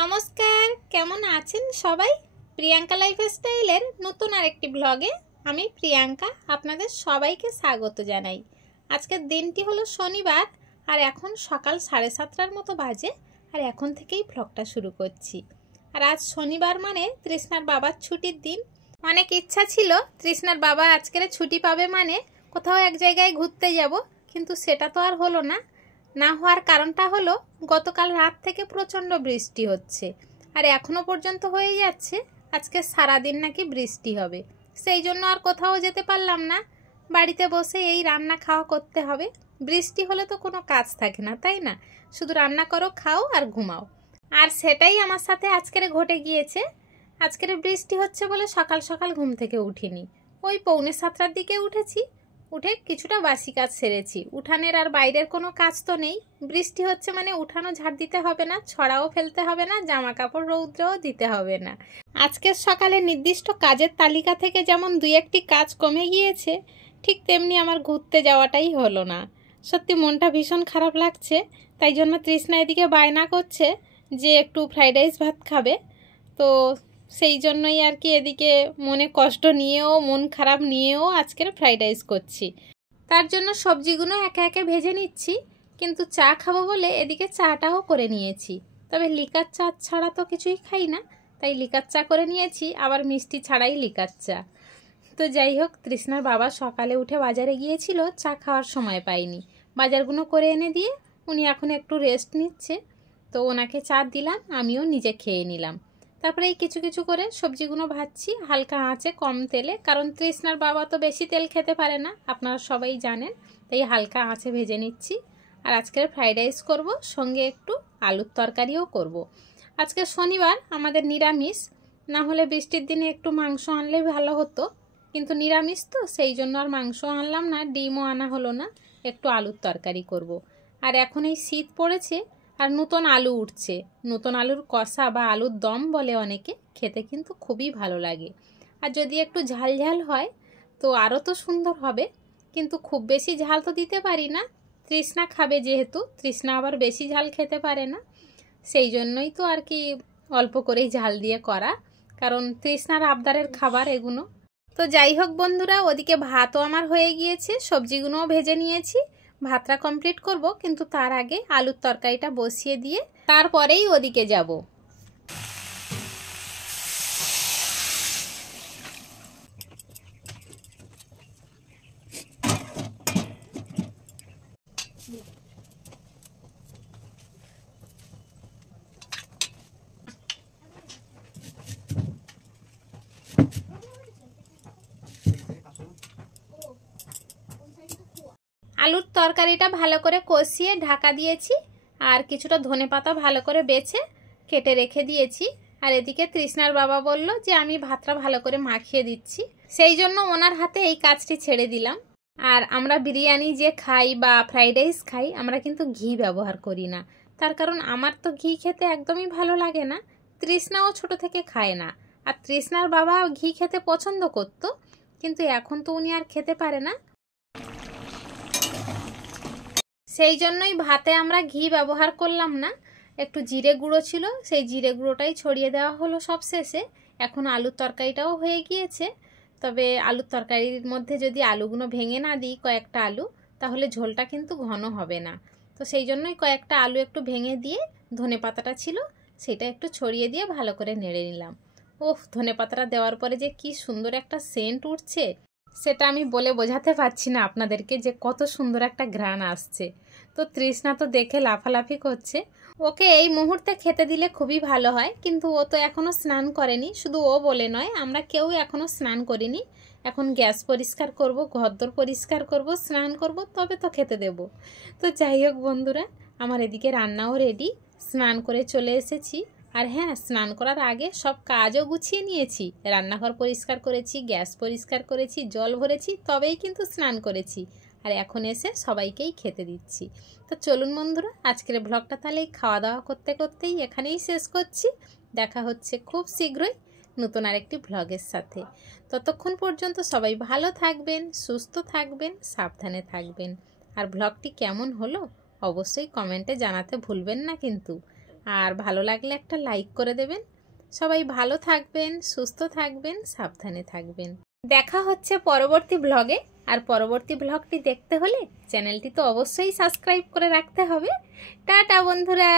নমস্কার, কেমন আছেন সবাই? প্রিয়াঙ্কা লাইফস্টাইলের নতুন আরেকটি ব্লগে আমি প্রিয়াঙ্কা আপনাদের সবাইকে স্বাগত জানাই। আজকের দিনটি হলো শনিবার আর এখন সকাল 7:30টার মতো বাজে। আর এখন থেকেই ব্লগটা শুরু করছি। আর আজ শনিবার মানে তৃষ্ণার বাবার ছুটির দিন। অনেক ইচ্ছা ছিল তৃষ্ণার বাবা আজকের ছুটি পাবে মানে কোথাও এক জায়গায় ঘুরতে যাব, কিন্তু সেটা তো আর হলো না। না হওয়ার কারণটা হলো গতকাল রাত থেকে প্রচণ্ড বৃষ্টি হচ্ছে আর এখনও পর্যন্ত হয়ে যাচ্ছে। আজকে সারাদিন নাকি বৃষ্টি হবে, সেই জন্য আর কোথাও যেতে পারলাম না। বাড়িতে বসে এই রান্না খাওয়া করতে হবে। বৃষ্টি হলে তো কোনো কাজ থাকে না, তাই না? শুধু রান্না করো, খাও আর ঘুমাও। আর সেটাই আমার সাথে আজকের ঘটে গিয়েছে। আজকের বৃষ্টি হচ্ছে বলে সকাল সকাল ঘুম থেকে উঠিনি। ওই 6:45টার দিকে উঠেছি। উঠে কিছুটা বাসি কাজ সেরেছি। উঠানের আর বাইরের কোনো কাজ তো নেই। বৃষ্টি হচ্ছে মানে উঠানও ঝাড় দিতে হবে না, ছড়াও ফেলতে হবে না, জামা কাপড় রৌদ্রও দিতে হবে না। আজকের সকালে নির্দিষ্ট কাজের তালিকা থেকে যেমন 2-1টি কাজ কমে গিয়েছে, ঠিক তেমনি আমার ঘুরতে যাওয়াটাই হলো না। সত্যি মনটা ভীষণ খারাপ লাগছে। তাই জন্য তৃষ্ণা এদিকে বায়না করছে যে একটু ফ্রাইড রাইস ভাত খাবে। তো সেই জন্যই আর কি এদিকে মনে কষ্ট নিয়েও মন খারাপ নিয়েও আজকের ফ্রাইড রাইস করছি। তার জন্য সবজিগুলো একে একে ভেজে নিচ্ছি, কিন্তু চা খাবো বলে এদিকে চাটাও করে নিয়েছি। তবে লিকার চা ছাড়া তো কিছুই খাই না, তাই লিকার চা করে নিয়েছি, আবার মিষ্টি ছাড়াই লিকার চা। তো যাই হোক, তৃষ্ণার বাবা সকালে উঠে বাজারে গিয়েছিল, চা খাওয়ার সময় পাইনি। বাজারগুলো করে এনে দিয়ে উনি এখন একটু রেস্ট নিচ্ছে। তো ওনাকে চা দিলাম, আমিও নিজে খেয়ে নিলাম। তারপরে এই কিছু কিছু করে সবজিগুলো ভাজছি হালকা আঁচে, কম তেলে, কারণ তৃষ্ণার বাবা তো বেশি তেল খেতে পারে না, আপনারা সবাই জানেন। তাই হালকা আঁচে ভেজে নিচ্ছি। আর আজকের ফ্রাইড রাইস করব, সঙ্গে একটু আলুর তরকারিও করব। আজকে শনিবার, আমাদের নিরামিষ। না হলে বৃষ্টির দিনে একটু মাংস আনলে ভালো হতো, কিন্তু নিরামিষ তো, সেই জন্য আর মাংস আনলাম না, ডিমও আনা হলো না। একটু আলুর তরকারি করব। আর এখন এই শীত পড়েছে আর নতুন আলু উঠছে। নতুন আলুর কষা বা আলুর দম বলে অনেকে, খেতে কিন্তু খুবই ভালো লাগে। আর যদি একটু ঝাল ঝাল হয় তো আরও তো সুন্দর হবে, কিন্তু খুব বেশি ঝাল তো দিতে পারি না। তৃষ্ণা খাবে যেহেতু, তৃষ্ণা আবার বেশি ঝাল খেতে পারে না, সেই জন্যই তো আর কি অল্প করেই ঝাল দিয়ে করা, কারণ তৃষ্ণার আবদারের খাবার এগুলো। তো যাই হোক বন্ধুরা, ওদিকে ভাতও আমার হয়ে গিয়েছে, সবজিগুলোও ভেজে নিয়েছি। ভাতটা কমপ্লিট করব, কিন্তু তার আগে আলুর তরকারিটা বসিয়ে দিয়ে তারপরেই ওদিকে যাব। আলুর তরকারিটা ভালো করে কষিয়ে ঢাকা দিয়েছি, আর কিছুটা ধনেপাতা ভালো করে বেছে কেটে রেখে দিয়েছি। আর এদিকে তৃষ্ণার বাবা বলল যে আমি ভাতটা ভালো করে মাখিয়ে দিচ্ছি, সেই জন্য ওনার হাতে এই কাজটি ছেড়ে দিলাম। আর আমরা বিরিয়ানি যে খাই বা ফ্রাইড রাইস খাই, আমরা কিন্তু ঘি ব্যবহার করি না। তার কারণ আমার তো ঘি খেতে একদমই ভালো লাগে না, তৃষ্ণাও ছোট থেকে খায় না। আর তৃষ্ণার বাবা ঘি খেতে পছন্দ করতো, কিন্তু এখন তো উনি আর খেতে পারে না, সেই জন্যই ভাতে আমরা ঘি ব্যবহার করলাম না। একটু জিরে গুঁড়ো ছিল, সেই জিরে গুঁড়োটাই ছড়িয়ে দেওয়া হলো সব শেষে। এখন আলুর তরকারিটাও হয়ে গিয়েছে। তবে আলুর তরকারির মধ্যে যদি আলুগুলো ভেঙে না দিই, কয়েকটা আলু, তাহলে ঝোলটা কিন্তু ঘন হবে না। তো সেই জন্যই কয়েকটা আলু একটু ভেঙে দিয়ে ধনেপাতাটা ছিল সেটা একটু ছড়িয়ে দিয়ে ভালো করে নেড়ে নিলাম। ওহ, ধনেপাতাটা দেওয়ার পরে যে কি সুন্দর একটা সেন্ট উঠছে, সেটা আমি বলে বোঝাতে পারছি না আপনাদেরকে যে কত সুন্দর একটা ঘ্রাণ আসছে। তো তৃষ্ণা তো দেখে লাফালাফি করছে। ওকে এই মুহূর্তে খেতে দিলে খুবই ভালো হয়, কিন্তু ও তো এখনও স্নান করেনি। শুধু ও বলে নয়, আমরা কেউ এখনও স্নান করিনি। এখন গ্যাস পরিষ্কার করব, ঘরদোর পরিষ্কার করব, স্নান করব, তবে তো খেতে দেব। তো যাই হোক বন্ধুরা, আমার এদিকে রান্নাও রেডি, স্নান করে চলে এসেছি। আর হ্যাঁ, স্নান করার আগে সব কাজও গুছিয়ে নিয়েছি। রান্নাঘর পরিষ্কার করেছি, গ্যাস পরিষ্কার করেছি, জল ভরেছি, তবেই কিন্তু স্নান করেছি। আর এখন এসে সবাইকেই খেতে দিচ্ছি। তো চলুন বন্ধুরা, আজকের ব্লগটা তাহলে খাওয়া দাওয়া করতে করতেই এখানেই শেষ করছি। দেখা হচ্ছে খুব শীঘ্রই নতুন আরেকটি ব্লগের সাথে। ততক্ষণ পর্যন্ত সবাই ভালো থাকবেন, সুস্থ থাকবেন, সাবধানে থাকবেন। আর ব্লগটি কেমন হলো অবশ্যই কমেন্টে জানাতে ভুলবেন না কিন্তু। আর ভালো লাগলে একটা লাইক করে দেবেন। সবাই ভালো থাকবেন, সুস্থ থাকবেন, সাবধানে থাকবেন। দেখা হচ্ছে পরবর্তী ব্লগে। আর পরবর্তী ব্লগটি দেখতে হলে চ্যানেলটি তো অবশ্যই সাবস্ক্রাইব করে রাখতে হবে। টাটা বন্ধুরা।